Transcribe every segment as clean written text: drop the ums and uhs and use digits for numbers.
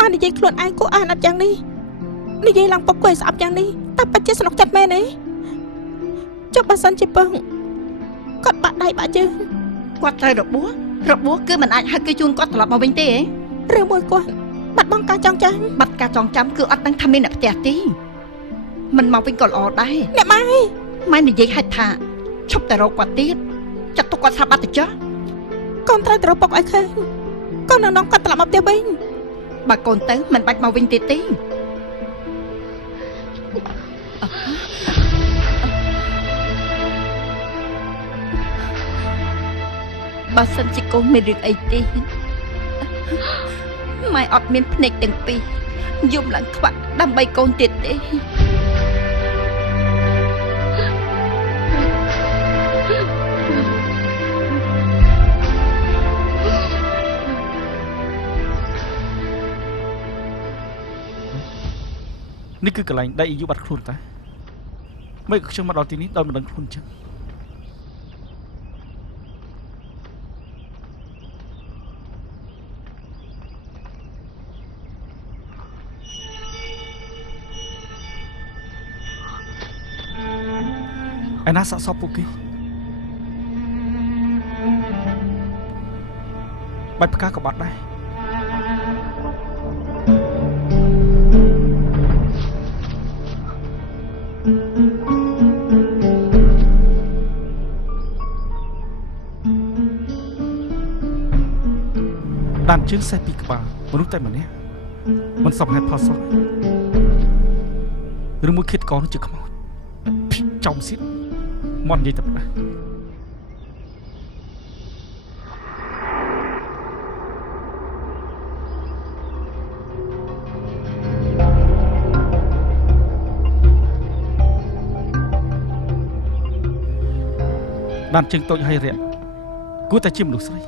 បាននិយាយខ្លួនឯងគួរអាណិតយ៉ាងនេះនិយាយឡើងពុកគួយស្អប់យ៉ាងនេះតែពិតជាស្នុកចិត្តមែនទេចុះបើសិនជាពឹងគាត់បាក់ដៃបាក់ជើងគាត់ត្រូវរបួសគឺមិនអាចហៅគេជូនគាត់ត្រឡប់មកវិញទេឬមួយគាត់បាត់បង់ការចងចាំបាត់ការចងចាំគឺអត់ដឹងថាមានអ្នកផ្ទះទេមិនមកវិញក៏ល្អដែរអ្នកម៉ែនិយាយហេតុថាឈប់តែរកគាត់ទៀតចាត់ទុកគាត់ស្លាប់បាត់ទៅចុះកូនត្រូវទៅរកពុកឲ្យឃើញកូននឹងនាំគាត់ត្រឡប់មកផ្ទះវិញបើកូនទៅមិនបាច់មកវិញទៀតទេបើសិនជាកូនមានរឿងអីទេម៉ែអត់មានភ្នែកទាំងពីរយំឡើងខ្វាក់ដើម្បីកូនទៀតទេនេះគឺកន្លែងដីយូបាត់ខ្លួនតាមិនខ្ញុំមកដល់ទីនេះដោយមិនដឹងខ្លួនចឹងឯណាសាកសពពួកគេបាច់ផ្កាក៏បាត់ដែរដានជើងសេះពីក្បាលមនុស្សតែម្នាក់មិនសមហេតុផលសោះឬមួយគិតកនជាខ្មោចចំស៊ីតមកនិយាយតែប៉ុណ្ណាបានជើងតូចហើយរាក់គួរតែជាមនុស្សស្រី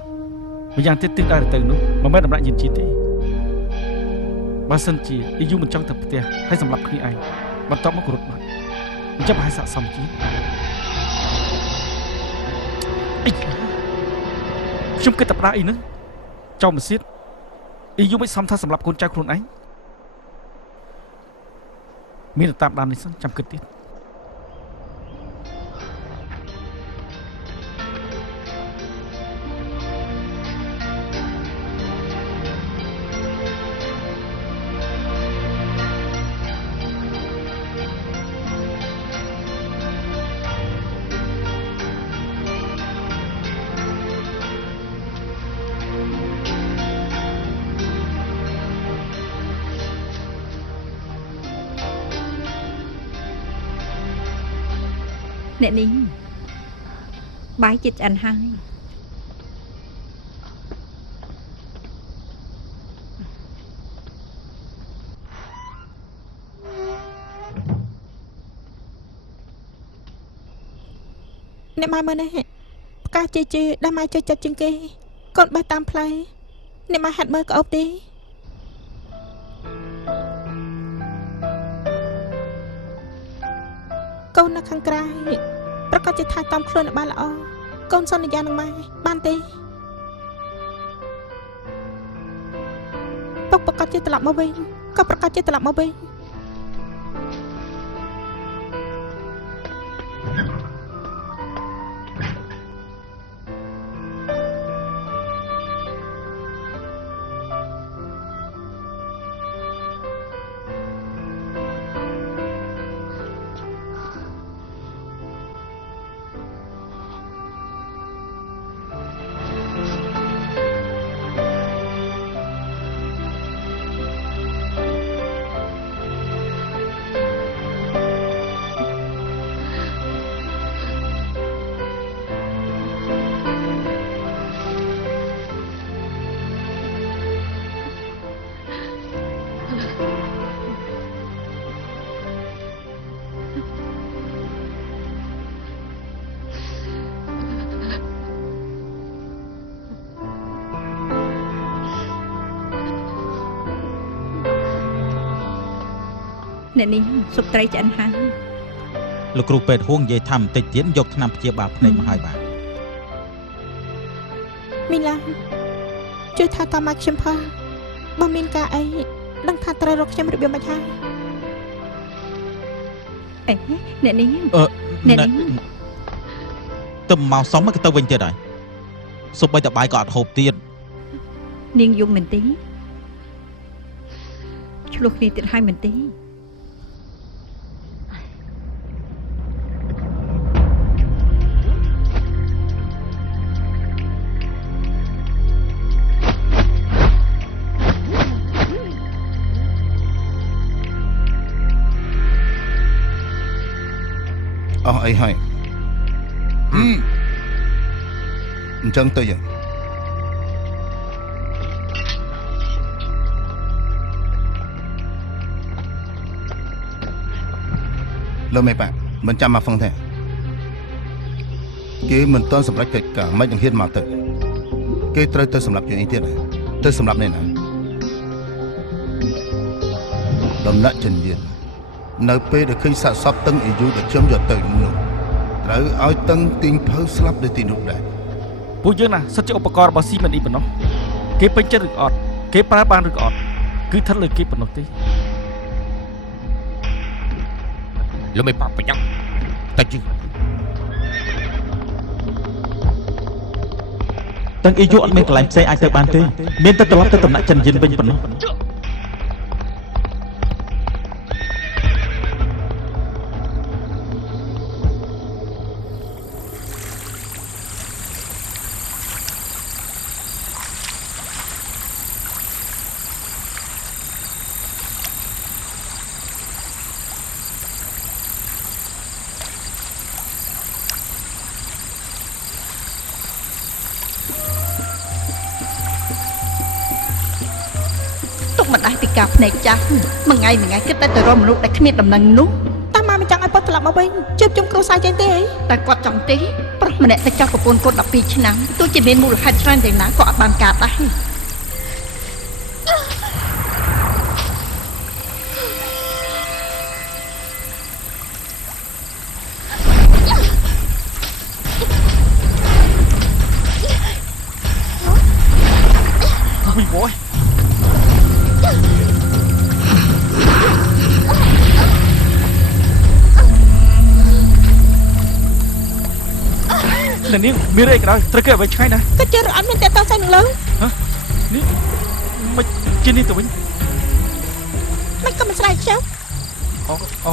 ម្យ៉ាងទៀតទិសដៅទៅនោះមិនមែនដំណាក់យានជាតិទេបើសិនជាអ៊ីយូមិនចង់ទៅផ្ទះហើយសម្រាប់គ្នាឯងបន្ទាប់មករត់បាត់អញ្ចឹងប្រហែលស័ក្តិសមជាងអីខ្ញុំគិតតែផ្ដាស់អីហ្នឹងចោលមកសៀតអ៊ីយូមិនសមថាសម្រាប់កូនចៅខ្លួនឯងមានតែតាមដាននេះសិនចាំគិតទៀតអ្នកនេះបាយចិត្តឆ្អិនហើយអ្នកម៉ែមើលនេះផ្កាជឿដែលម៉ែចូលចិត្តជាងគេកូនបេះតាមផ្លូវអ្នកម៉ែហាត់មើលក្អូបទេកូននៅខាងក្រៅប្រកាសជាថែទាំខ្លួនឲ្យបានល្អកូនសន្យានឹងម៉ែបានទេពុកប្រកាសជាត្រឡប់មកវិញក៏ប្រកាសជាត្រឡប់មកវិញអ្នកនេះសុខត្រីឆ្អិនហើយលោកគ្រូពេទ្យហួងនិយាយថាបន្តិចទៀតយកថ្នាំព្យាបាលភ្នែកមកឲ្យបាទមីឡាជួយថែទាំមកខ្ញុំផងបើមានការអី ដឹងថាត្រូវរកខ្ញុំរបៀបមិនហើយ អេអ្នកនាង អ្នកនេះទៅមកសុំមកទៅវិញទៀតហើយសុបបីតបាយក៏អត់ហូបទៀត នាងយំមែនទេឆ្លោះគ្នាទៀតហើយមែនទេ អស់អីហើយអញ្ចឹងទៅយ៉ាងលើមេប៉ាមិនចាំមកហ្វឹងទេគេមិនទាន់សម្រេចកិច្ចការមិននឹងហ៊ានមកទៅគេត្រូវទៅសម្រាប់យើងអីទៀតទៅសម្រាប់នេះណាដំណាក់ចិនយាននៅពេលដែលឃើញសាកសពតឹងអ៊ីយូដែលខ្ញុំយកទៅនោះត្រូវឲ្យតឹងទីងភៅស្លាប់ដោយទីនោះដែរ ពួកយើងណាសិតជាឧបករណ៍របស់ស៊ីមិនអ៊ីប៉ុណ្ណោះគេពេញចិត្តឬអត់គេប្រើបានឬក៏អត់គឺស្ថិតលើគេប៉ុណ្ណោះទេ លោកមិនប៉ះប្រញាប់តែជិះ ទាំងអ៊ីយូអត់មានកន្លែងផ្សេងអាចទៅបានទេមានតែត្រឡប់ទៅដំណាក់ចិនយិនវិញប៉ុណ្ណោះ ទុកមិនដាច់ពីការភ្នែកចាស់មួយថ្ងៃគិតតែទៅរកមនុស្សដែលគ្មានដំណឹងនោះ តាម៉ាមិនចង់ឲ្យពុតត្រឡប់មកវិញជួបជុំគ្រួសារចេញទេអី តែគាត់ចង់ទេប្រុសម្នាក់ទៅចោះប្រពន្ធគាត់12ឆ្នាំទោះជាមានមូលហេតុច្រើនយ៉ាងណាក៏អត់បានកើតដែរ វិញវ៉យនាងមានអីក៏ដោយត្រូវគេឲ្យឆ្ងាយណា ក៏ជឿឬអត់មានតែតោះស្អីនឹងលើ នេះមិនជិះនេះទៅវិញ មិនក៏មិនស្រែកខ្ញុំ អូ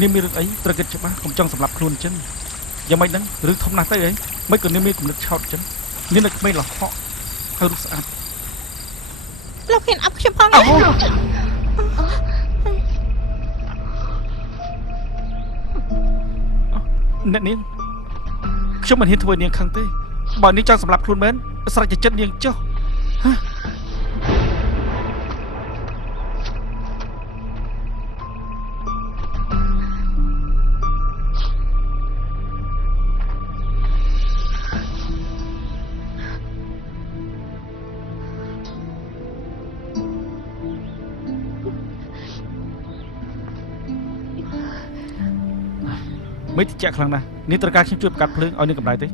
នាងមានរឿងអីត្រូវគិតច្បាស់កុំចង់សម្លាប់ខ្លួនអញ្ចឹងយ៉ាងម៉េចហ្នឹងរឿងធំណាស់ទៅអីមិនក៏នាងមានគំនិតឆោតអញ្ចឹងនាងនៅក្មេងលហកហើយរស់ស្អាត លោកហ៊ានអប់ខ្ញុំផងណា អ្នកនាងខ្ញុំមិនហ៊ានធ្វើនាងខឹងទេបើនាងចង់សម្លាប់ខ្លួនមែនស្រេចចិត្តនាងចុះមិនតិចខ្លាំងណាស់នេះត្រូវការខ្ញុំជួយបង្កាត់ភ្លើងឲ្យនឹងកម្ដៅទេ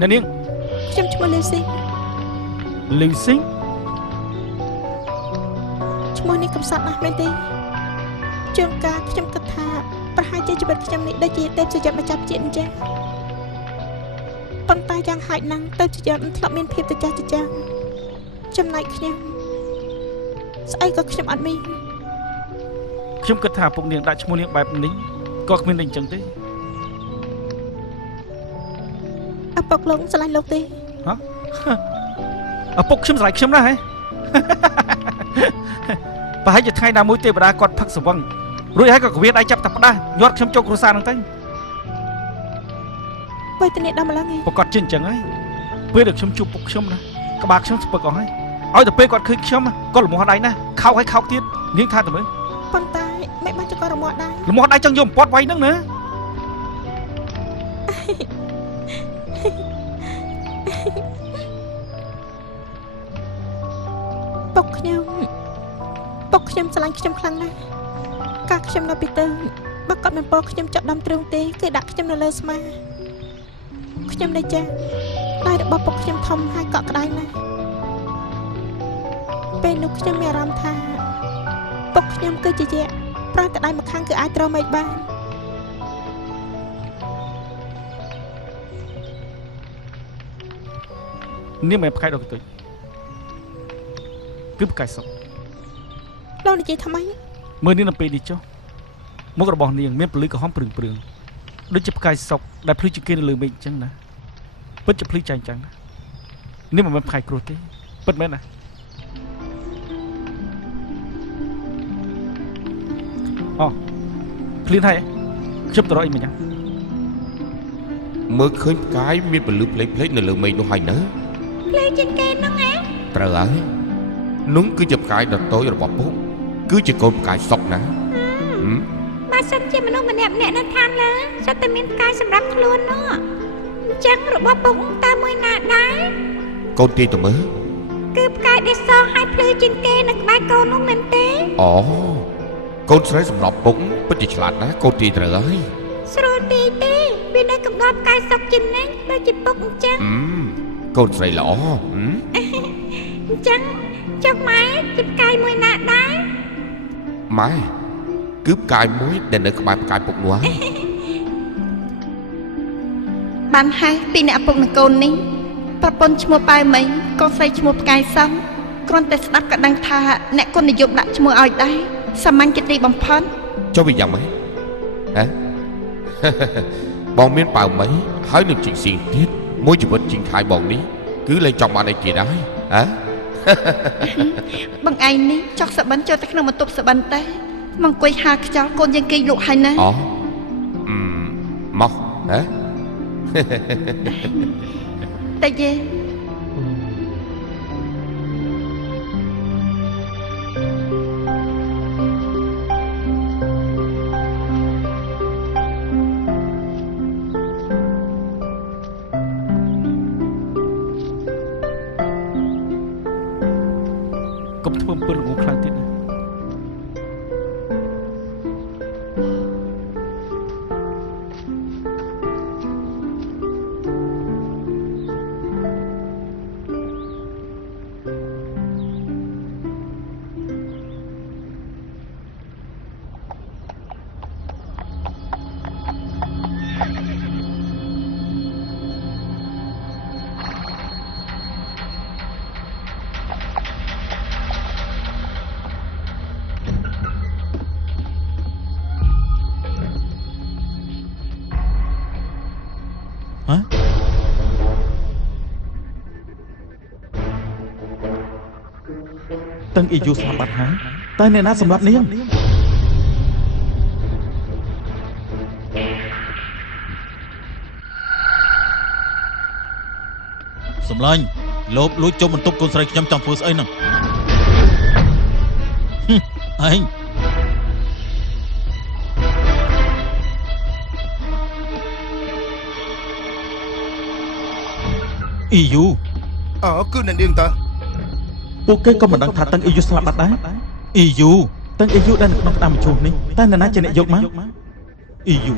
អ្នកនាង ខ្ញុំឈ្មោះលីស៊ី លីស៊ីង ឈ្មោះនេះកំសត់ណាស់មែនទេជួនកាលខ្ញុំគិតថាប្រហែលជាជីវិតខ្ញុំនេះដូចជាទេពសយ័តម្ចាស់ជាតិអញ្ចឹងប៉ុន្តែយ៉ាងហោចណាស់ទៅជាយ័តមិនធ្លាប់មានភាពត្រចះត្រចង់ចំណែកខ្ញុំស្អីក៏ខ្ញុំអត់មាន ខ្ញុំគិតថាពុកនាងដាក់ឈ្មោះនាងបែបនេះក៏គ្មានន័យអញ្ចឹងទេ ឪពុកលោកស្រឡាញ់លោកទេ ឪពុកខ្ញុំស្រឡាញ់ខ្ញុំណាស់ហ៎ ប្រហែលជាថ្ងៃណាមួយទេវតាគាត់ផឹកសវឹងរួចហើយក៏គៀនដៃចាប់តែផ្ដាស់ញាត់ខ្ញុំចូលគ្រួសារហ្នឹងទៅ បើតនេះដល់ម្លឹងឯង ប្រកាសជាអញ្ចឹងហើយពេលដែលខ្ញុំជួបពុកខ្ញុំណាក្បាលខ្ញុំស្ពឹកអស់ហើយឲ្យតែពេលគាត់ឃើញខ្ញុំគាត់លំមាស់ដៃណាខោកហើយខោកទៀតនាងថាទៅមើល ប៉ុន្តែមិនបានចករមាត់ដែរ លំមាស់ដៃចង់យកអំពាត់វាយហ្នឹងណា ឥ ពុកខ្ញុំស្រឡាញ់ខ្ញុំខ្លាំងណាស់កាលខ្ញុំនៅពីទៅបើគាត់មិនពោលខ្ញុំចាប់ដំទ្រូងទេគឺដាក់ខ្ញុំនៅលើស្មាខ្ញុំនៅចាស់ដៃរបស់ពុកខ្ញុំធំហើយកក់ក្ដៅណាស់ពេលនោះខ្ញុំមានអារម្មណ៍ថាពុកខ្ញុំគឺជាយក្សប្រោះតែដៃម្ខាងគឺអាចទ្រាំមិនបាននាងមិនផ្កាយដល់កន្ទុយគឺផ្កាយសុក លោកនិយាយថ្មី មើលនាងនៅពេលនេះចុះមុខរបស់នាងមានពលឺក្រហមព្រឿងដូចជាផ្កាយសុកដែលភ្លឺជាងគេនៅលើមេឃអញ្ចឹងណាពិតជាភ្លឺចាញ់ចឹងណានាងមិនមែនផ្កាយគ្រោះទេពិតមែនណាអូឃ្លានហើយខ្ញុំទៅរកអីមកយ៉ាង មើលឃើញផ្កាយមានពលឺផ្លេកៗនៅលើមេឃនោះហើយណា ភ្លេងជាងគេហ្នឹងហ៎ ត្រូវហើយនោះគឺជាផ្កាយដ៏តូចរបស់ពុកគឺជាកូនផ្កាយសុកណា បើសិនជាមនុស្សម្នាក់នៅឋានលើសុទ្ធតែមានផ្កាយសម្រាប់ខ្លួននោះអញ្ចឹងរបស់ពុកតើមួយណាដែរ កូនទាយទៅមើល គឺផ្កាយដែលសឲ្យភ្លឺជាងគេនៅក្បែរកូននោះមែនទេ អូកូនស្រីសម្រាប់ពុកពិតជាឆ្លាតណាស់កូនទាយត្រូវហើយ ស្រួលទីទេវានៅកំដរផ្កាយសុកជានិចដូចជាពុកអញ្ចឹង កូនស្រីល្អ អញ្ចឹងចុះម៉ែជាផ្កាយមួយណាដែរ ម៉ែគឺផ្កាយមួយដែលនៅក្បែរផ្កាយពុកនោះហើយ បានហើយពីអ្នកឪពុកនិងកូននេះប្រពន្ធឈ្មោះប៉ៅមិញកូនស្រីឈ្មោះផ្កាយសំគ្រាន់តែស្ដាប់ក៏ដឹងថាអ្នកគុណនិយមដាក់ឈ្មោះឲ្យដែរសាមញ្ញជាទីបំផុត ចុះវាយ៉ាងម៉េចហ៎ បងមានប៉ៅមីហើយនឹងជីងស៊ីងទៀតមួយជីវិតជីងខាយបងនេះគឺលែងចង់បានអីទៀតហើយហ៎ បងឯងនេះចោះសបិនចូលទៅក្នុងបន្ទប់សបិនតែមកអង្គុយហាលខ្យល់កូនយើងគេលក់ហើយណា អូមកហ៎ តែយេ កុំធ្វើអំពើល្ងងខ្លាំងទៀតណា តឹងអ៊ីយូស្លាប់បាត់ហើយតែអ្នកណាសម្រាប់នាងសម្លាញ់លោបលួចចុះបន្ទប់កូនស្រីខ្ញុំចង់ធ្វើស្អីហ្នឹងឯងអ៊ីយូ គឺអ្នកនាងតើ ពួកគេក៏មិនដឹងថាតឹងអ៊ីយូស្លាប់បាត់ដែរអ៊ីយូតឹងអ៊ីយូដែលនៅក្នុងក្តារមឈូសនេះតែនរណាជាអ្នកយកមកអ៊ីយូ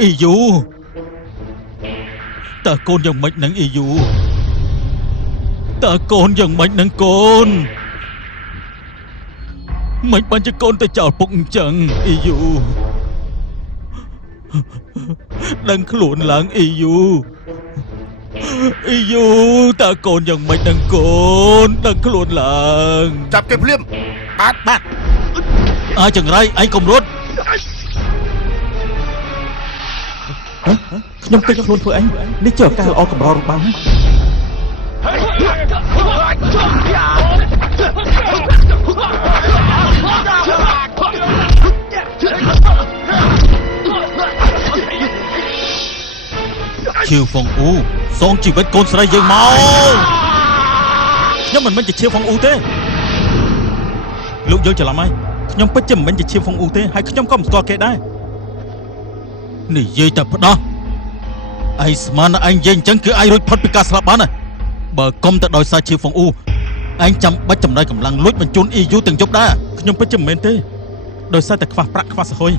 អ៊ីយូតើកូនយ៉ាងម៉េចនឹងអ៊ីយូតើកូនយ៉ាងម៉េចនឹងកូនមិនបានជាកូនទៅចោលពុកអញ្ចឹងអ៊ីយូដឹងខ្លួនឡើងអ៊ីយូអ៊ីយូតើកូនយ៉ាងម៉េចនឹងកូនដឹងខ្លួនឡើងចាប់គេភ្លាមបាទចង្រៃឯងកុំរត់ខ្ញុំគិតខ្លួនធ្វើអីនេះជាឱកាសល្អកម្ររបស់បងឈៀវហ្វុងអ៊ូសងជីវិតកូនស្រីយើងមកខ្ញុំមិនមែនជាឈៀវហ្វុងអ៊ូទេលោកយល់ច្រឡំហើយខ្ញុំពិតជាមិនមែនជាឈៀវហ្វុងអ៊ូទេហើយខ្ញុំក៏មិនស្គាល់គេដែរនិយាយតែផ្ដោះ ឯងស្មានឯងនិយាយអញ្ចឹងគឺឯងរួចផុតពីការស្លាប់បានហើយបើកុំតែដោយសារជាហ្វុងអ៊ូឯងចាំបាច់ចំណាយកម្លាំងលួចបញ្ជូន EU ទាំងយប់ដែរខ្ញុំពិតជាមិនមែនទេដោយសារតែខ្វះប្រាក់ខ្វះសហុយ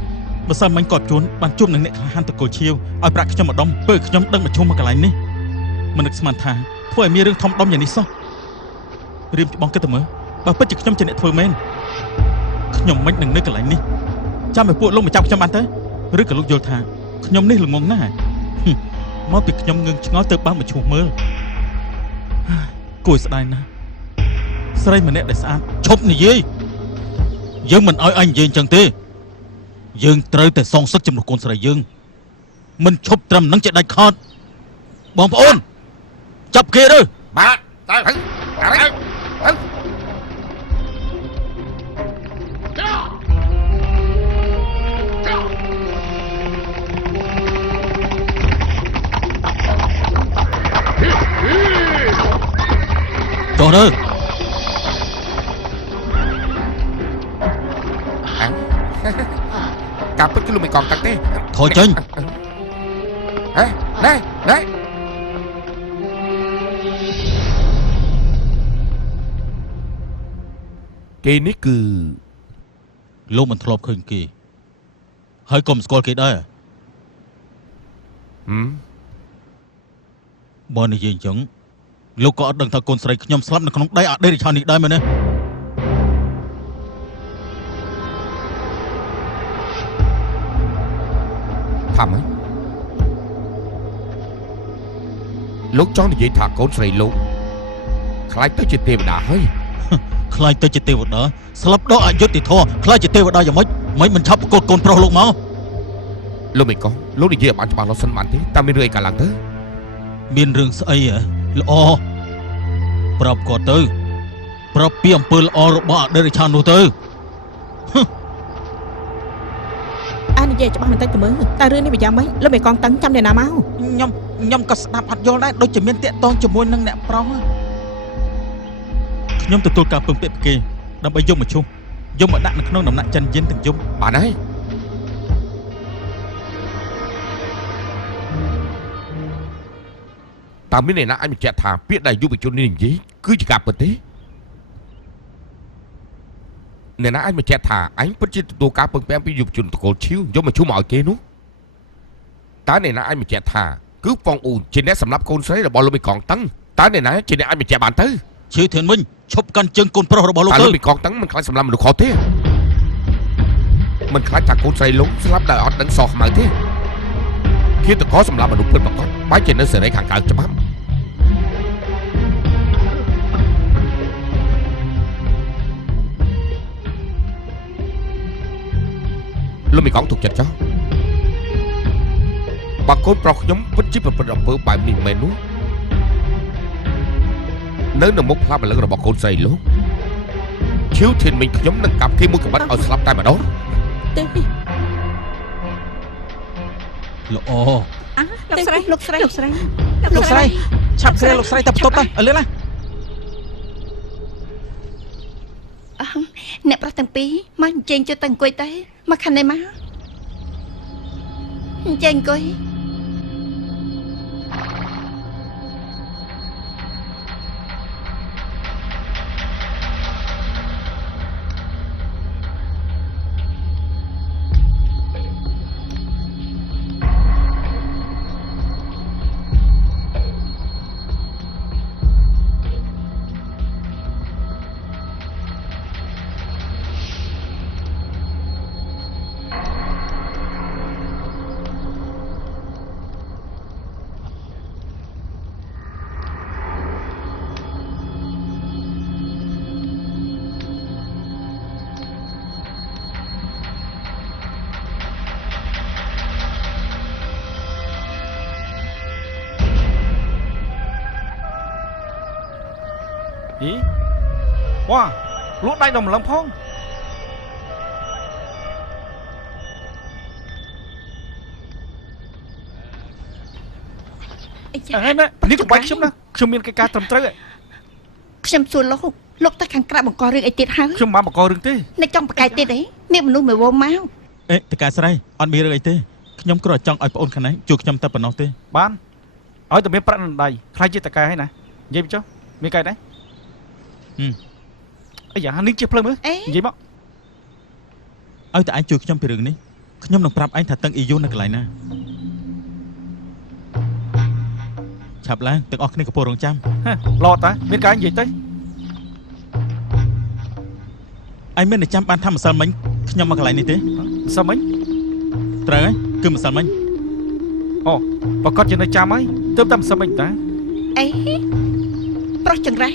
បើសិនមិញគាត់បានជួបនឹងអ្នកក្លាហានតកូលឈាវឲ្យប្រាក់ខ្ញុំម្ដុំពេលខ្ញុំដឹងមកជុំមកកន្លែងនេះមិននឹកស្មានថាធ្វើឲ្យមានរឿងធំដុំយ៉ាងនេះសោះរៀមច្បងគិតទៅមើលបើពិតជាខ្ញុំជាអ្នកធ្វើមែនខ្ញុំមិននឹងនៅកន្លែងនេះចាំឲ្យពួកលោកមកចាប់ខ្ញុំបានទៅឬក៏លោកយល់ថាខ្ញុំនេះល្ងងណាស់មកពីខ្ញុំងឹងឆ្ងល់ទៅបានមកឈូសមើលគួរស្ដាយណាស់ស្រីម្នាក់ដែលស្អាតឈប់និយាយយើងមិនឲ្យអញនិយាយអញ្ចឹងទេយើងត្រូវតែសងសឹកចំពោះកូនស្រីយើងមិនឈប់ត្រឹមនឹងជាដាច់ខាតបងប្អូនចាប់គេទៅបាទទៅចុះទៅការពិតគឺលោកមិនកងតាំងទេថយចេញហេណែគេនេះគឺលោកមិនធ្លាប់ឃើញគេហើយកុំស្គាល់គេដែរបើនិយាយអញ្ចឹងលោកក៏អត់ដឹងថាកូនស្រីខ្ញុំស្លាប់នៅក្នុងដីអដេរិឆាននេះដែរមែនទេថាម៉េចលោកចង់និយាយថាកូនស្រីលោកខ្លាចទៅជាទេវតាហើយខ្លាចទៅជាទេវតាស្លាប់ដល់អយុត្តិធម៌ខ្លាចជាទេវតាយ៉ាងម៉េចមិនឆាប់ប្រកួតកូនប្រុសលោកមកលោកមិនកងលោកនិយាយបានច្បាស់លាស់សិនបានទេតើមានរឿងអីកើតឡើងទៅមានរឿងស្អីហ៎ល្អប្រាប់គាត់ទៅប្រាប់ពីអំពើល្អរបស់អដេរិឆាននោះទៅអានិយាយច្បាស់បន្តិចទៅមើលតើរឿងនេះវាយ៉ាងម៉េចលោកមេកងតឹងចាំតែណាមកខ្ញុំក៏ស្ដាប់អត់យល់ដែរដូចជាមានតាក់ទងជាមួយនឹងអ្នកប្រុសខ្ញុំទទួលការពឹងពាក់ពីគេដើម្បីយកមកឈុះយកមកដាក់នៅក្នុងដំណាក់ចិនយិនទាំងយប់បានហើយតើមានអ្នកណាអាចបញ្ជាក់ថាពាក្យដែលយុវជននេះនិយាយគឺជាការពិតទេអ្នកណាអាចបញ្ជាក់ថាអញពិតជាទទួលការពឹងពាក់ពីយុវជនតកូលឈីវយកមកឈុំឲ្យគេនោះតើអ្នកណាអាចបញ្ជាក់ថាគឺហ្វុងអ៊ូជាអ្នកសម្លាប់កូនស្រីរបស់លោកមីកងតឹងតើអ្នកណាជាអ្នកអាចបញ្ជាក់បានទៅឈឺធៀនមិញឈប់កាន់ជើងកូនប្រុសរបស់លោកទៅលោកមីកងតឹងមិនខ្លាចសម្លាប់មនុស្សខុសទេមិនខ្លាចថាកូនស្រីលោកស្លាប់ដោយអត់ដឹងសោះខ្មៅទេឃាតករសម្លាប់មនុស្សពិតប្រាកដបែរជានៅសេរីខាងក្រៅច្បាប់លោកមីកងទុកចិត្តចុះបើកូនប្រុសខ្ញុំពិតជាប្រព្រឹត្តអំពើបែបនេះមែននោះនៅមុខផ្លាប់ម្លឹងរបស់កូនស្រីលោកឈីវធានមិញខ្ញុំនឹងកាប់គេមួយកបាត់ឲ្យស្លាប់តែម្ដងទេល្អលោកស្រីឆាប់ស្រីលោកស្រីទៅបន្ទប់ទៅឲ្យលឿនណាអ្នកប្រុសទាំងពីរមកអញ្ជើញចូលទៅអង្គុយទៅមកខាងនេះមកអញ្ជើញអង្គុយវ៉ាលក់ដៃដល់ម្លឹងផងហើយនេះកុំបាច់ខ្ញុំណាខ្ញុំមានកិច្ចការត្រឹមត្រូវខ្ញុំសួរលោកទៅខាងក្រៅបង្ករឿងអីទៀតហើយខ្ញុំមិនបង្ករឿងទេអ្នកចង់ប្រកែកទៀតអីមានមនុស្សមួយវងមកតើការស្រីអត់មានរឿងអីទេខ្ញុំគ្រាន់តែចង់ឲ្យប្អូនខាងនេះជួយខ្ញុំតែប៉ុណ្ណោះទេបាន ឲ្យតែមានប្រាក់នៅដៃខ្លាចជាតកែហើយណានិយាយចុះមានកែដែរអីយ៉ានេះជាផ្លូវមើលនិយាយមក ឲ្យតែឯងជួយខ្ញុំពីរឿងនេះខ្ញុំនឹងប្រាប់ឯងថាតឹង EU នៅកន្លែងណាឆាប់ឡើងទាំងអស់គ្នាកំពុងរងចាំឡតតាមានការនិយាយទៅឯងមានតែចាំបានថាម្សិលមិញខ្ញុំមកកន្លែងនេះទេម្សិលមិញត្រូវហើយគឺម្សិលមិញអូប្រកាសជានៅចាំហើយទើបតែម្សិលមិញតាអីប្រុសចង្រៃ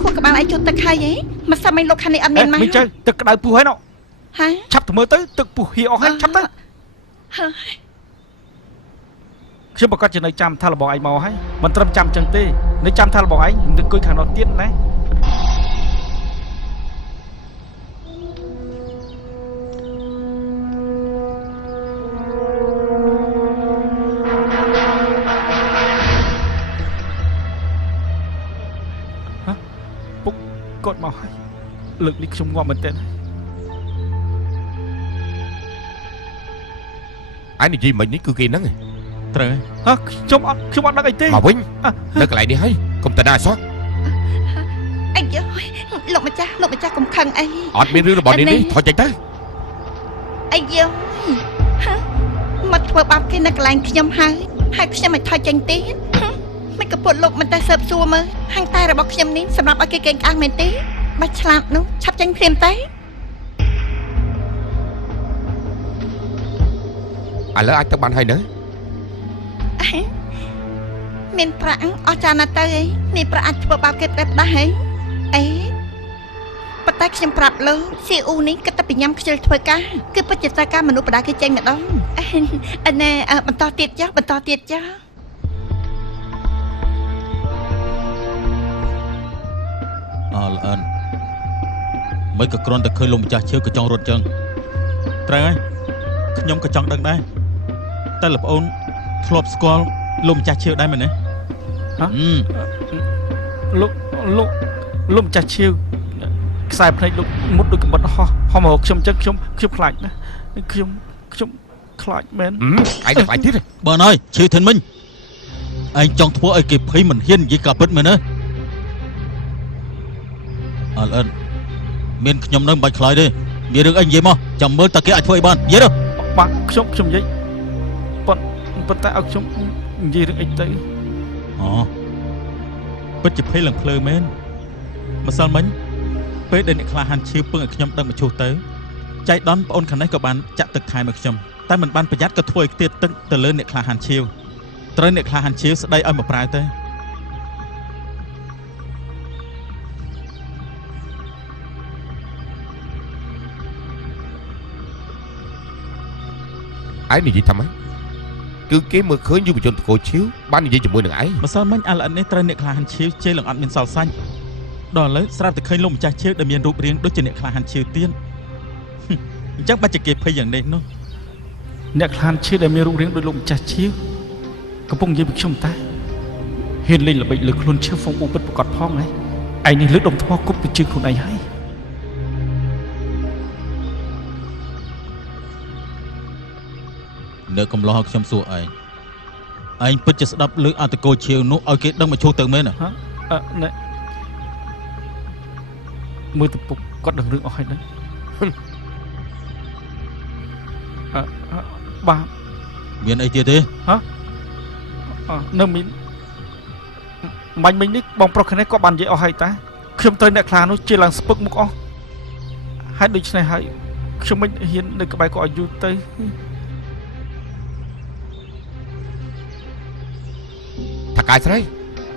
ខួរក្បាលឯងជន់ទឹកហើយហ៎ម្សិលមិញលោកខាងនេះអត់មានមកមិនចឹងទឹកក្តៅពុះហើយណោះហាឆាប់ទៅមើលទៅទឹកពុះហៀអស់ហើយឆាប់ទៅខ្ញុំប្រកាសជានៅចាំថារបស់ឯងមកហើយមិនត្រឹមចាំចឹងទេនៅចាំថារបស់ឯងនឹងអង្គុយខាងនោះទៀតណាពុកគាត់មកហើយលើកនេះខ្ញុំងាប់មែនទែនឯងនិយាយមិញនេះគឺគេហ្នឹងត្រូវហ៎ខ្ញុំអត់ដឹងអីទេមកវិញនៅកន្លែងនេះហើយកុំតាណាសោះអីយើលោកម្ចាស់កុំខឹងអីអត់មានរឿងរបស់នេះថយចេញទៅអីយើមកធ្វើបាបគេនៅកន្លែងខ្ញុំហើយខ្ញុំមិនថយចេញទេមិនក៏ពុតលោកមិនតែសើបសួរមើលហាងតែរបស់ខ្ញុំនេះសម្រាប់ឲ្យគេកេងក្អាងមែនទេបាច់ឆ្លាតនោះឆាប់ចេញព្រាមទៅឥឡូវអាចទៅបានហើយនៅមានប្រាក់អស់ចាណាស់ទៅអីនេះប្រាក់អាចធ្វើបាបគេតែផ្ដាស់ហីអីប៉ុន្តែខ្ញុំប្រាប់លោកស៊ីអ៊ូនេះគិតតែពីញ៉ាំខ្ជិលធ្វើការគឺពិតជាត្រូវការមនុស្សបដាគេចេញម្ដងណែបន្តទៀតចាស់អល្អិនមិនក៏គ្រាន់តែឃើញលោកម្ចាស់ឈើក៏ចង់រត់ចឹងត្រូវហើយខ្ញុំក៏ចង់ដឹងដែរតែលោកប្អូនធ្លាប់ស្គាល់លោកម្ចាស់ឈើដែរមែនទេលោកម្ចាស់ឈើខ្សែភ្នែកលោកមុតដូចកំបិតហោះមកខ្ញុំចឹងខ្ញុំខ្លាចណាខ្ញុំខ្លាចមែនឯងខ្លាចទៀតបានហើយឈើធិនមិញឯងចង់ធ្វើឲ្យគេភ័យមិនហ៊ាននិយាយការពិតមែនទេអលអិនមានខ្ញុំនៅមិនបាច់ខ្លាចទេមានរឿងអីនិយាយមកចាំមើលតើគេអាចធ្វើឲ្យបាននិយាយទៅបាទខ្ញុំនិយាយប៉ុន្តែឲ្យខ្ញុំនិយាយរឿងអីទៅអូពិតជាភ័យឡើងភ្លើមែនម្សិលមិញពេលដែលអ្នកក្លាហានឈឺពឹងឲ្យខ្ញុំដឹកមកឈូសទៅចៃដនប្អូនខាងនេះក៏បានចាក់ទឹកថែមមកខ្ញុំតែមិនបានប្រយ័ត្នក៏ធ្វើឲ្យខ្ទាតទឹកទៅលើអ្នកក្លាហានឈឺត្រូវអ្នកក្លាហានឈឺស្ដីឲ្យមកប្រើទៅឯងនិយាយថាម៉េចគឺគេមើលឃើញយុវជនតកូឈៀវបាននិយាយជាមួយនឹងឯងម្សិលមិញអាល្អិតនេះត្រូវអ្នកក្លាហានឈៀវជេរឡើងអត់មានសល់សាច់ដល់ឥឡូវស្រាប់តែឃើញលោកម្ចាស់ឈៀវដែលមានរូបរាងដូចជាអ្នកក្លាហានឈៀវទៀតអញ្ចឹងបាច់ជាគេភ័យយ៉ាងនេះនោះអ្នកក្លាហានឈៀវដែលមានរូបរាងដូចលោកម្ចាស់ឈៀវកំពុងនិយាយពីខ្ញុំតាហ៊ានលេងល្បិចលើខ្លួនឈៀវហ្វុងអ៊ូពិតប្រកបផងហើយឯងនេះលើកដុំថ្មគប់ទៅជើងខ្លួនឯងហើយនៅកំឡោះខ្ញុំសួរឯងពិតជាស្ដាប់លើកអតកោឈៀវនោះឲ្យគេដឹងមកឈូសទៅមែនណែមើលទៅពុកគាត់ដឹងរឿងអស់ហើយហ្នឹងបាទមានអីទៀតទេនៅមានបាញ់មិញនេះបងប្រុសគ្នាគាត់បាននិយាយអស់ហើយតាខ្ញុំត្រូវអ្នកខ្លានោះជាឡើងស្ពឹកមុខអស់ហើយដូច្នេះហើយខ្ញុំមិនហ៊ាននៅក្បែរគាត់ឲ្យយូរទៅថាកាយស្រី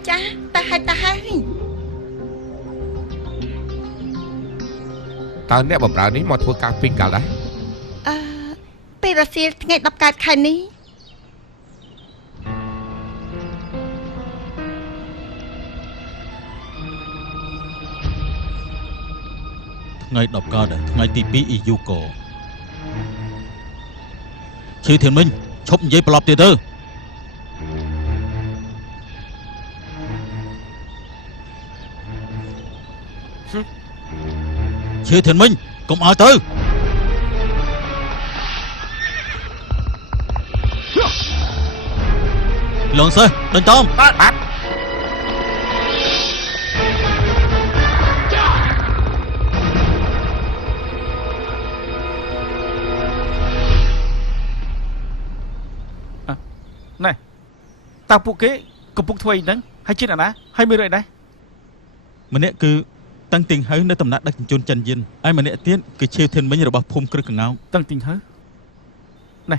ចាតាហើយតើអ្នកបម្រើនេះមកធ្វើការពីកាលដែរពេលរសៀលថ្ងៃ10កើតខែនេះថ្ងៃ10កើតថ្ងៃទី2 EU ក៏ឈឺធៀនមិញឈប់និយាយប្រឡប់ទៀតទៅឈឺធៀនមិញកុំឲ្យទៅ លងសើដេញតោម បាទណែតើពួកគេកំពុងធ្វើអីហ្នឹងហើយជាអ្នកណាហើយមានរឿងអីដែរ ម្នាក់គឺតាំងទៀងហៅនៅតំណាក់ដឹកជញ្ជូនចិនយិនហើយម្នាក់ទៀតគឺឈៀវធានមិញរបស់ភូមិគ្រឹះកងោ តាំងទីងហើយណែ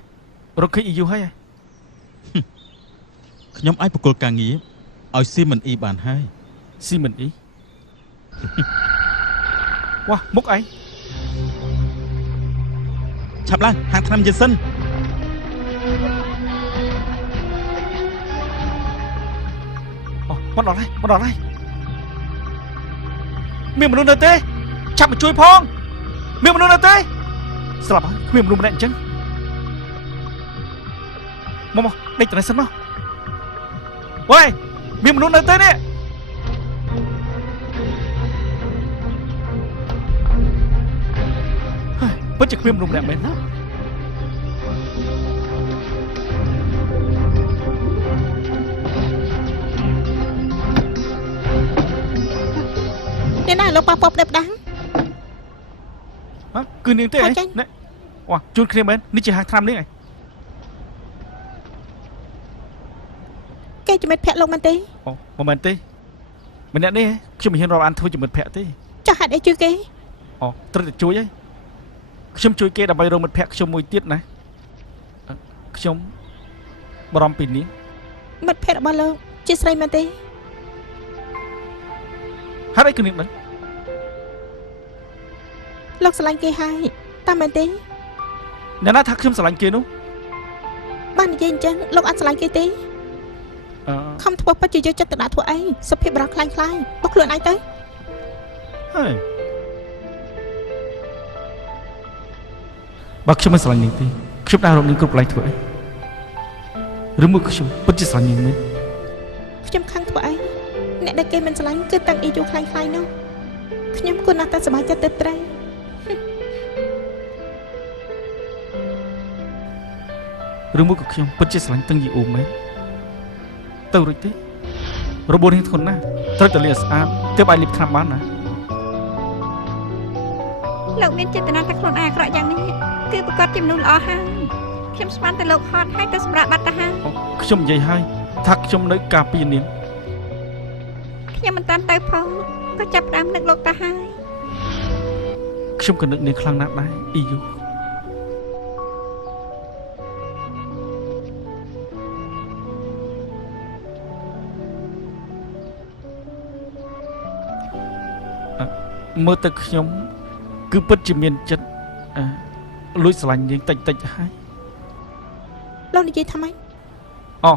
រកឃើញអ៊ីយូហើយ ខ្ញុំអាចបកគលការងារឲ្យស៊ីមិនអ៊ីបានហើយ ស៊ីមិនអ៊ី វ៉ាមុខអី ឆាប់ឡើងហាងថ្នាំយិនសិន អូមកដល់ហើយមានមនុស្សនៅទេឆាប់មកជួយផងមានមនុស្សនៅទេស្លាប់ហើយគ្មានមនុស្សម្នាក់អញ្ចឹងមកដេកទៅសិនមកវ៉ៃមានមនុស្សនៅទេនេះហើយពិតជាគ្មានមនុស្សម្នាក់មែនណា អ្នកណាលោកប៉ាពបដេបដាំង ហ៎គឺនាងទេអីណែវ៉ាជួនគ្នាមែននេះជាហាងថ្នាំនាងអី គេជាមិត្តភក្តិលោកមែនទេ អូមិនមែនទេម្នាក់នេះខ្ញុំមិនហ៊ានរាប់អានធ្វើជាមិត្តភក្តិទេ ចុះហេតុអីជួយគេ អូត្រូវតែជួយហើយខ្ញុំជួយគេដើម្បីរកមិត្តភក្តិខ្ញុំមួយទៀតណាខ្ញុំបារម្ភពីនាង មិត្តភក្តិរបស់លោកជាស្រីមែនទេ ហេតុអីគឺនាងដឹង លោកស្រឡាញ់គេហើយតាមមែនទេ អ្នកណាថាខ្ញុំស្រឡាញ់គេនោះ បាននិយាយអញ្ចឹងលោកអត់ស្រឡាញ់គេទេ អឺ ខំធ្វើពិតជាយកចិត្តទុកដាក់ធ្វើអីសុភាពបរោះខ្លាញ់ខ្លាយបុកខ្លួនឯងទៅ ហើយបើខ្ញុំមិនស្រឡាញ់នាងទេខ្ញុំដើររកនាងគ្រប់កន្លែងធ្វើអីឬមួយខ្ញុំពិតជាស្រឡាញ់នាងមែន ខ្ញុំខឹងធ្វើអីអ្នកដែលគេមិនស្រឡាញ់គឺតាំងអ៊ីយូខ្លាញ់ខ្លាយនោះខ្ញុំគួរណាស់តែសប្បាយចិត្តទៅត្រូវ ឬមួយក៏ខ្ញុំពិតជាស្រឡាញ់តាំងយីអូមែនទៅរួចទេរបួសនេះធ្ងន់ណាស់ត្រូវតែលាងស្អាតទើបអាចលាបថ្នាំបានណា លោកមានចេតនាតែខ្លួនឯងអាក្រក់យ៉ាងនេះគឺប្រកាសជាមនុស្សល្អហើយខ្ញុំស្មានតែលោកហត់ហើយទៅសម្រាប់បាត់ទៅហើយ ខ្ញុំនិយាយហើយថាខ្ញុំនៅការពារនាង ខ្ញុំមិនតាន់ទៅផងក៏ចាប់ផ្ដើមនឹកលោកទៅហើយ ខ្ញុំក៏នឹកនាងខ្លាំងណាស់ដែរអ៊ីយូមើលទៅខ្ញុំគឺពិតជាមានចិត្តលួចស្រឡាញ់នាងតិចហើយ លោកនិយាយថាម៉េច អូ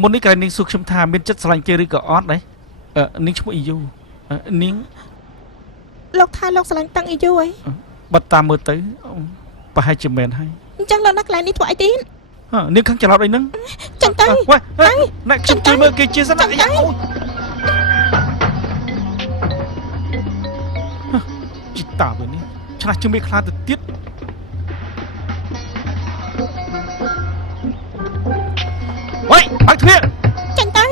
មុននេះក្រែងនាងសួរខ្ញុំថាមានចិត្តស្រឡាញ់គេឬក៏អត់ដែរនាងឈ្មោះអ៊ីយូនាង លោកថាលោកស្រឡាញ់តាំងអ៊ីយូអី បាត់តាមមើលទៅប្រហែលជាមែនហើយ អញ្ចឹងលោកនៅកន្លែងនេះធ្វើអីទៀត នាងខឹងច្រឡោតអីហ្នឹង ចឹងទៅ វ៉ាណែខ្ញុំជួយមើលគេជាសិនណាយ៉ាអូយជីតាវិញនេះឆ្លាស់ជាងមេខ្លាទៅទៀតវ៉ៃបើកទ្វារ ចឹងទៅ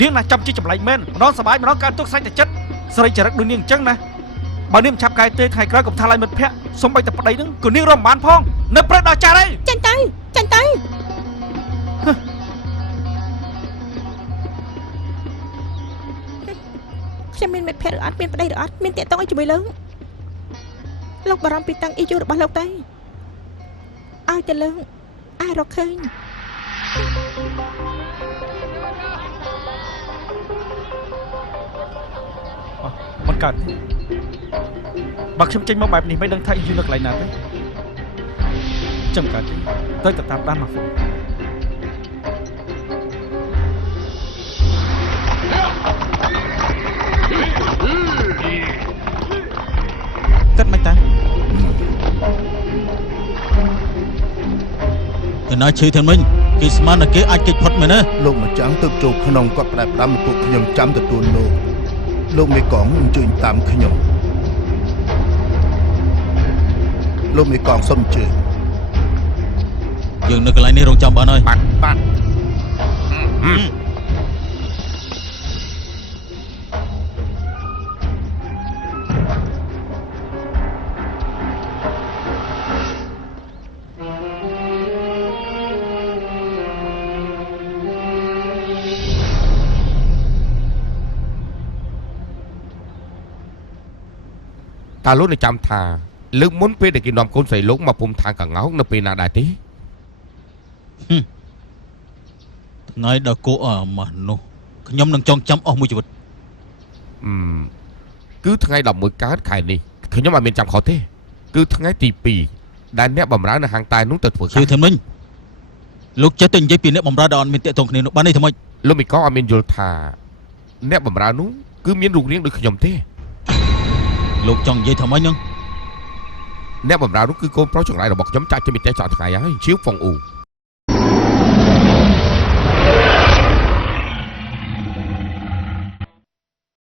នាងណាចាំជាចម្លែកមែនម្ដងសបាយម្ដងកើតទុកសាច់តែចិត្តស្រីចរិតដូចនាងអញ្ចឹងណាបើនាងមិនឆាប់កាយទេថ្ងៃក្រោយកុំថាឡើយមិត្តភក្តិសំបីតែប្តីហ្នឹងក៏នាងរំបានផងនៅព្រឹកដល់ចាស់ហើយ ចឹងទៅចឹងទៅខ្ញុំមានមិត្តភក្តិឬអត់មានប្តីឬអត់មានតាក់ទងអីជាមួយលោកបារម្ភពីតាំងអ៊ីយូរបស់លោកទៅឲ្យតែលោកអាចរកឃើញ មិនកើតទេបើខ្ញុំចេញមកបែបនេះមិនដឹងថាយូរនៅកន្លែងណាទេចាំកើតទេត្រូវតែតាមដានមកហ្វូ គិតមិនតាកណៅឈឺទាំងមិញគេស្មានតែគេអាចគេចផុតមែនទេ លោកម្ចាំងទៅចូលក្នុងគាត់ផ្ដែផ្ដាំឲ្យពួកខ្ញុំចាំទទួលលោកមេកងអញ្ជើញតាមខ្ញុំលោកមេកងសុំអញ្ជើញ យ យើងនៅកន្លែងនេះរងចាំបានហើយ បាទតើលោកនៅចាំថាលើកមុនពេលដែលគេនាំកូនស្រីលោកមកពុំທາງកងោកនៅពេលណាដែរទេ ថ្ងៃដល់គោអាម៉ាស់នោះខ្ញុំនឹងចងចាំអស់មួយជីវិត គឺថ្ងៃ11កើតខែនេះខ្ញុំអត់មានចាំខុសទេគឺថ្ងៃទី2ដែលអ្នកបំរើនៅហាងតែនោះទៅធ្វើ ជឿthêmមិញលោកចេះតែនិយាយពីអ្នកបំរើដែលអត់មានតាក់ទងគ្នានោះបាននេះធ្វើម៉េច លោកមីកអត់មានយល់ថាអ្នកបំរើនោះគឺមានរូបរាងដូចខ្ញុំទេ លោកចង់និយាយថាម៉េចហ្នឹង អ្នកបំរើនោះគឺកូនប្រុសចង្រៃរបស់ខ្ញុំចាក់ចេញពីផ្ទះចោលថ្ងៃហើយឈៀវហ្វុងអ៊ូ